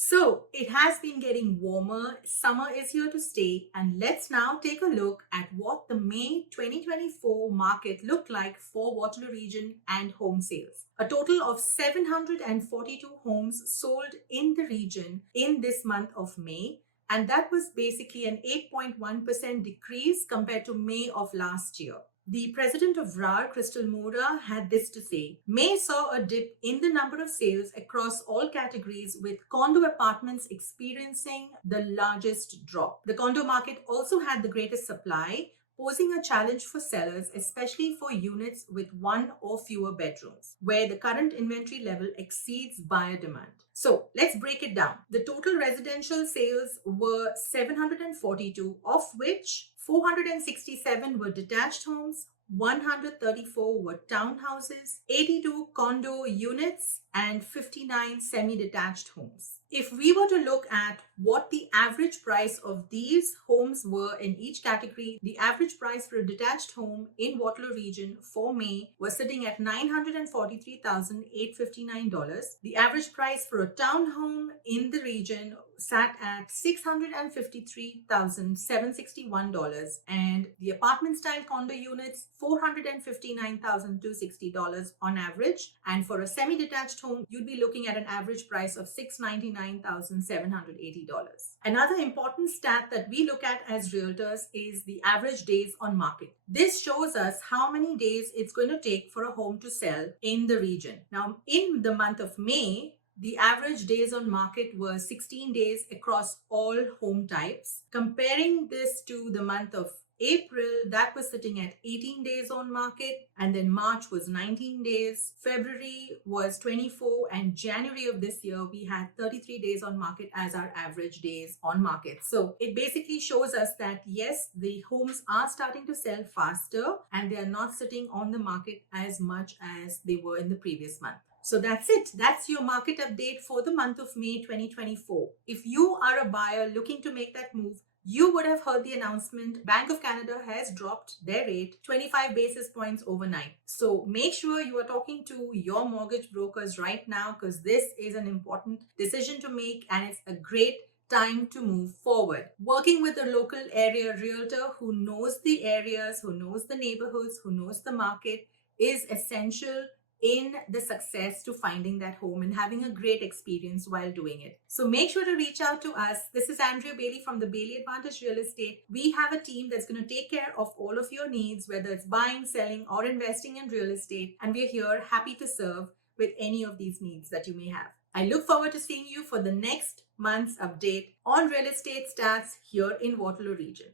So it has been getting warmer, summer is here to stay, and let's now take a look at what the May 2024 market looked like for Waterloo region and home sales. A total of 742 homes sold in the region in this month of May, and that was basically an 8.1% decrease compared to May of last year. The president of RAR, Crystal Mora, had this to say. May saw a dip in the number of sales across all categories, with condo apartments experiencing the largest drop. The condo market also had the greatest supply, posing a challenge for sellers, especially for units with one or fewer bedrooms, where the current inventory level exceeds buyer demand. So let's break it down. The total residential sales were 742, of which 467 were detached homes, 134 were townhouses, 82 condo units, and 59 semi detached homes. If we were to look at what the average price of these homes were in each category, the average price for a detached home in Waterloo region for May was sitting at $943,859. The average price for a townhome in the region sat at $653,761, and the apartment style condo units $459,260 on average, and for a semi detached home you'd be looking at an average price of $699,780. Another important stat that we look at as realtors is the average days on market. This shows us how many days it's going to take for a home to sell in the region. Now, in the month of May, the average days on market were 16 days across all home types. Comparing this to the month of April, that was sitting at 18 days on market, and then March was 19 days, February was 24, and January of this year we had 33 days on market as our average days on market. So it basically shows us that yes, the homes are starting to sell faster and they are not sitting on the market as much as they were in the previous month. So that's it. That's your market update for the month of May 2024. If you are a buyer looking to make that move, you would have heard the announcement. Bank of Canada has dropped their rate 25 basis points overnight. So make sure you are talking to your mortgage brokers right now, because this is an important decision to make and it's a great time to move forward. Working with a local area realtor who knows the areas, who knows the neighborhoods, who knows the market is essential in the success to finding that home and having a great experience while doing it. So make sure to reach out to us. This is Andrea Bailey from the Bailey Advantage Real Estate. We have a team that's going to take care of all of your needs, whether it's buying, selling, or investing in real estate. And we're here happy to serve with any of these needs that you may have. I look forward to seeing you for the next month's update on real estate stats here in Waterloo region.